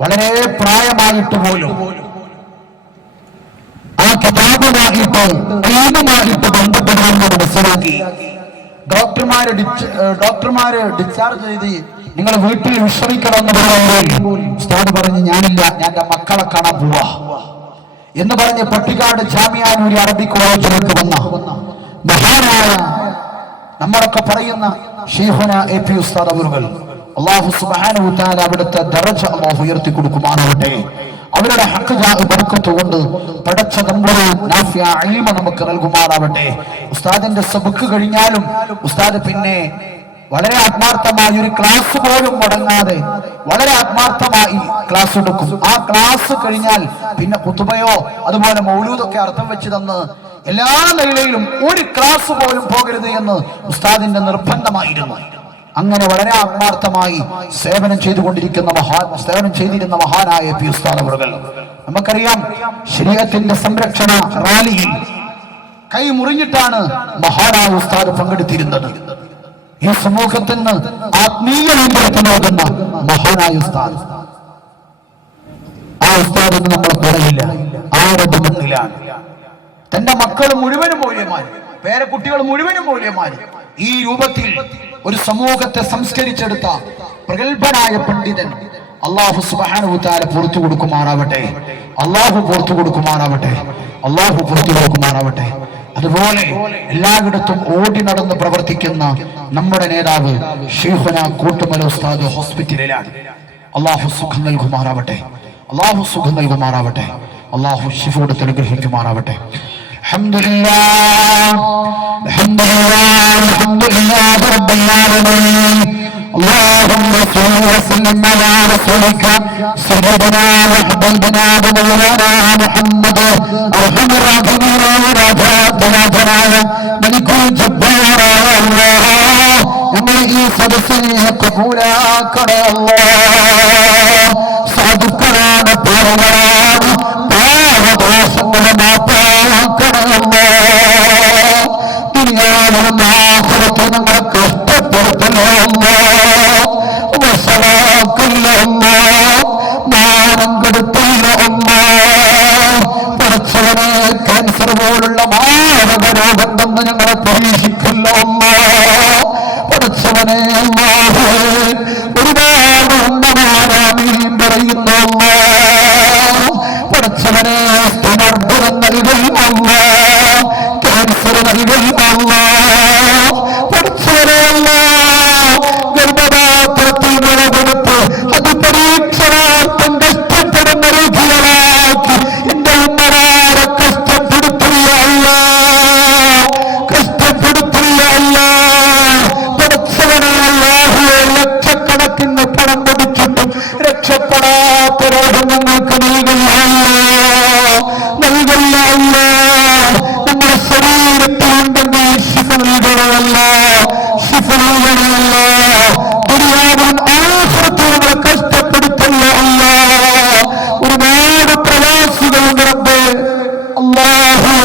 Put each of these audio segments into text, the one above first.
വളരെ പ്രായമായിട്ട് പോലും ആ കിതാബുമായിട്ട് ദൈവമായിട്ട് ബന്ധപ്പെടുമെന്ന് മനസ്സിലാക്കി ഡോക്ടർമാര് ഡിസ്ചാർജ് ചെയ്ത് നിങ്ങൾ വീട്ടിൽ വിശ്രമിക്കണമെന്ന് പറയുമ്പോൾ ഉസ്താദ് പറഞ്ഞ് ഞാനില്ല, ഞാൻ എന്റെ മക്കളെ കാണാൻ പോവാ എന്ന് പറഞ്ഞ് പട്ടിക്കാട് ജാമിഅ അറബി കോളേജിലേക്ക് വന്ന മഹാനായ നമ്മളൊക്കെ പറയുന്ന ശൈഖുന എ.പി. ഉസ്താദ് അവറുകൾ, അല്ലാഹു സുബ്ഹാനഹു വ തആല അവിടുത്തെ ദറജ അല്ലാഹു ഉയർത്തി കൊടുക്കുമാറാവട്ടെ. അവരുടെ ഹഖ് ബർക്കത്ത് കൊണ്ട് പടച്ച തമ്പുരാൻ നാഫിയ ഇൽമ നമുക്ക് നൽകുമാറാവട്ടെ. ഉസ്താദിന്റെ സബക്ക് കഴിഞ്ഞാലും ഉസ്താദ് പിന്നെ വളരെ ആത്മാർത്ഥമായി ഒരു ക്ലാസ് പോലും മുടങ്ങാതെ വളരെ ആത്മാർത്ഥമായി ക്ലാസ് എടുക്കും. ആ ക്ലാസ് കഴിഞ്ഞാൽ പിന്നെ ഖുതുബയോ അതുപോലെ മൗലൂദൊക്കെ അർത്ഥം വെച്ച് തന്ന് എല്ലാ നിലയിലും ഒരു ക്ലാസ് പോലും പോകരുത് എന്ന് ഉസ്താദിന്റെ നിർബന്ധമായിരുന്നു. അങ്ങനെ വളരെ ആത്മാർത്ഥമായി സേവനം ചെയ്തിരുന്ന മഹാനായ എ.പി. ഉസ്താദ് അവറുകൾ, നമുക്കറിയാം ശരീഅത്തിന്റെ സംരക്ഷണ റാലിയിൽ കൈ മുറിഞ്ഞിട്ടാണ് മഹാനായ ഉസ്താദ് പങ്കെടുത്തിരുന്നത്. ഈ സമൂഹത്തിന് ആത്മീയ നേതൃത്വം മഹാനായ ഉസ്താദ്, ആ ഉസ്താദിന് നമ്മൾ കുറയില്ല, ആരുടെ മുന്നിലാണ്. തന്റെ മക്കൾ മുഴുവനും മൗലവിമാര്, പേരക്കുട്ടികൾ മുഴുവനും മൗലവിമാര്. ഈ രൂപത്തിൽ ഒരു സമൂഹത്തെ സംസ്കരിച്ചെടുത്ത പ്രഗത്ഭനായ പണ്ഡിതൻ അല്ലാഹു സുബ്ഹാനഹു വ തആല പുറത്തു കൊടുക്കുമാറാവട്ടെ. അല്ലാഹു പുറത്തു കൊടുക്കുമാറാവട്ടെ. അതുപോലെ എല്ലായിടത്തും ഓടി നടന്ന് പ്രവർത്തിക്കുന്ന നമ്മുടെ നേതാവ് ശൈഖുന കൂട്ടുമല ഉസ്താദ് ഹോസ്പിറ്റലിലാണ്. അല്ലാഹു സുഖം നൽകുമാറാവട്ടെ. അല്ലാഹു ശിഫ കൊടുത്ത് അനുഗ്രഹിക്കുമാറാവട്ടെ. അൽഹംദുലില്ലാഹ് റബ്ബിൽ ആലമീൻ. اللهم صل وسلم على رسولك سيدنا وحبيبنا ومولانا محمد ارحم الراحمين ورحمتنا ملك الجبار الله ഞങ്ങൾ ഈ സദസ്സിനെ കബൂലാക്കണേ അല്ലാഹ്. സാധുക്കളാണ്, പാവങ്ങളാണ്, പാവദോഷങ്ങളെ മാപ്പാക്കണേ അല്ലാഹ്. ദുനിയാവിലും ആഖിറത്തിലും ഞങ്ങളെ കഷ്ടപ്പെടുത്തണേ അല്ലാഹ്. വസലാക്കല്ലേ അല്ലാഹ്, മാനം കെടുത്തല്ലേ അല്ലാഹ്. പടച്ചവനെ ക്യാൻസർ പോലുള്ള മാരക രോഗം തന്ന് ഞങ്ങളെ പരീക്ഷിക്കല്ലോ അല്ലാഹ്. പടച്ചവനെ അല്ലാഹ്, ഒരുപാട് ഉമ്മമാരാമീൻ പറയുന്നു അല്ലാഹ്. പടച്ചവനെ സ്തനാർബുദം നൽകൽ അല്ലാഹ്, ക്യാൻസർ നൽകൽ അല്ലാഹ്. പടച്ചവനെ അല്ലാഹ്, ഗർഭപാത്രത്തിൽ മുളകൊടുത്ത് അത് പരീക്ഷണാർത്ഥം കഷ്ടപ്പെടുന്ന രോഗികളാക്കി എന്റെ ഉമ്മമാരെ കഷ്ടപ്പെടുത്തില്ല അല്ലാഹ്. പടച്ചവനെ അല്ലാഹുവേ, ലക്ഷക്കണക്കിന് പണം കൊടുത്തിട്ടും രക്ഷപ്പെടാത്ത രോഗം ഞങ്ങൾക്ക് നൽകല്ല അല്ലാഹ്. നമ്മുടെ ശരീരത്തിലുണ്ടെങ്കിൽ ശിഫ നൽകണമല്ല. ദുനിയാവിലും ആഖിറത്തിലും നമ്മളെ കഷ്ടപ്പെടുത്തല്ല അല്ലാഹ്. ഒരുപാട് പ്രവാസികളുണ്ട് റബ്ബേ. അല്ലാഹുവേ,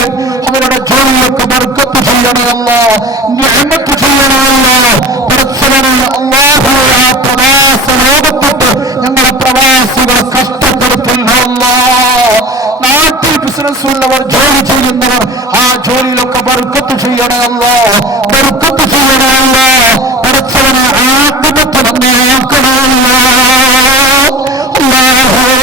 അവരുടെ ജോലിയൊക്കെ ബർക്കത്ത് ചെയ്യണേ അല്ലാഹ്, നിഅമത്ത് ചെയ്യണേ അല്ലാഹ്. പടച്ചവനെ അല്ലാഹുവേ, ആ പ്രവാസ ലോകത്തോട്ട് ഞങ്ങളുടെ പ്രവാസികളെ കഷ്ടപ്പെടുത്തില്ല അല്ലാഹ്. നാട്ടിൽ ബിസിനസ് ഉള്ളവർ, ജോലി ചെയ്യുന്നവർ, ആ ജോലിയിലൊക്കെ ബർക്കത്ത് ചെയ്യണേ അല്ലാഹ്, ബർക്കത്ത് ചെയ്യണേ അല്ലാഹ്. പടച്ചവനെ ആഖിറത്ത് നന്നാക്കണേ അല്ലാഹ്. അല്ലാഹുവേ,